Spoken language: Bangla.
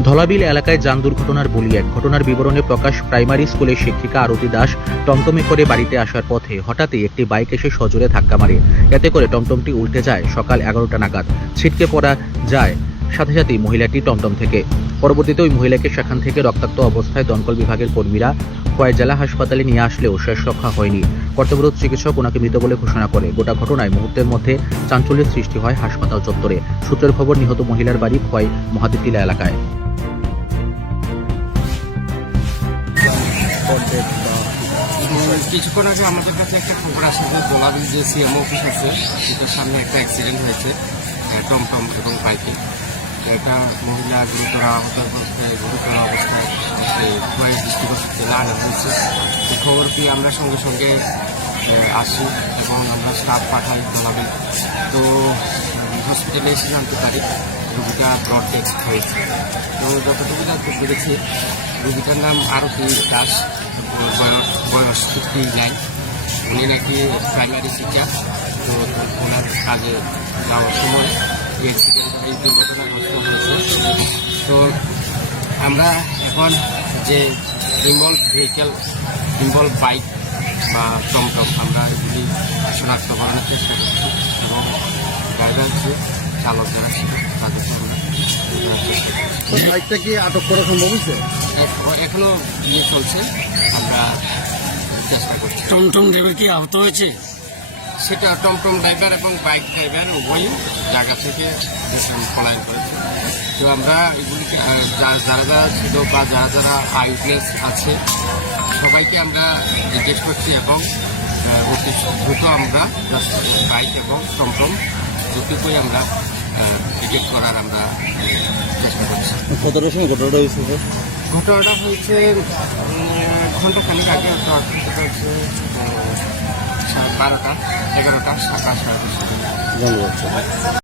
ধলাবিল এলাকায় যান দুর্ঘটনার বলি এক। ঘটনার বিবরণে প্রকাশ, প্রাইমারি স্কুলের শিক্ষিকা আরতি দাস টমটমে করে বাড়িতে আসার পথে হঠাৎই একটি বাইক এসে সজোরে ধাক্কা মারে। এতে করে টমটমটি উল্টে যায়। সকাল 11টা নাগাদ ছিটকে পড়া যায় সাথে সাথেই মহিলাটি টমটম থেকে। পরবর্তীতে ওই মহিলাকে সেখান থেকে রক্তাক্ত অবস্থায় দমকল বিভাগের কর্মীরা খোয়াই জেলা হাসপাতালে নিয়ে আসলেও শেষ রক্ষা হয়নি। কর্তব্যরত চিকিৎসক ওনাকে মৃত বলে ঘোষণা করে। গোটা ঘটনায় মুহূর্তের মধ্যে চাঞ্চল্যের সৃষ্টি হয় হাসপাতাল চত্বরে। সূত্রের খবর, নিহত মহিলার বাড়ি খোয়াই মহাদেবটিলা এলাকায়। কিছুক্ষণ আগে আমাদের কাছে একটা খবর আসে যে ধলাবিল যে সিএমও অফিস আছে সেটার সামনে একটা অ্যাক্সিডেন্ট হয়েছে টমটম এবং বাইকে। একটা মহিলা গুরুতর অবস্থায় খোয়াই ডিস্ট্রিক্ট হসপিটালে আনা হয়েছে। এই খবর পেয়ে আমরা সঙ্গে সঙ্গে আসি এবং আমরা স্টাফ পাঠাই ধলাবিল। তো হসপিটালে এসে জানতে পারি রোগীটা ব্লড ডেথ হয়েছে। তো যতটুকু জানতে পেরেছি রোগীটার নাম আরতি দাস, বয়স 59। উনি নাকি প্রাইমারি টিচার। তো ওনার কাজে যাওয়ার সময় এই দুর্ঘটনাগ্রস্ত হয়েছে। তো আমরা এখন যে ইনভলভ বাইক বা টমটম আমরা এগুলি শনাক্তকরণের চেষ্টা করছি এবং ড্রাইভার যে চালক যারা ছিল তাদেরকে আমরা চেষ্টা করছি। বাইকটা কি আটক করা সম্ভব হয়েছে? এখনো ইয়ে চলছে, আমরা চেষ্টা করছি। টমটম ড্রাইভার কি আহত হয়েছে? সেটা টমটম ড্রাইভার এবং বাইক ড্রাইভার উভয়ই জায়গা থেকে পলায়ন করেছে। তো আমরা এগুলিকে যারা যারা ছিল বা যারা যারা আইউটনেস আছে সবাইকে আমরা জিজ্ঞেস করছি এবং অতি দ্রুত আমরা বাইক এবং টমটম দুটোকেই আমরা ডিটেক্ট করার আমরা চেষ্টা করছি। কতটার সময় ঘটনাটা হয়েছে? ঘটনাটা হয়েছে ঘন্টাখানিক আগে। সেটা হচ্ছে 12টা 11টা 10:30। ধন্যবাদ।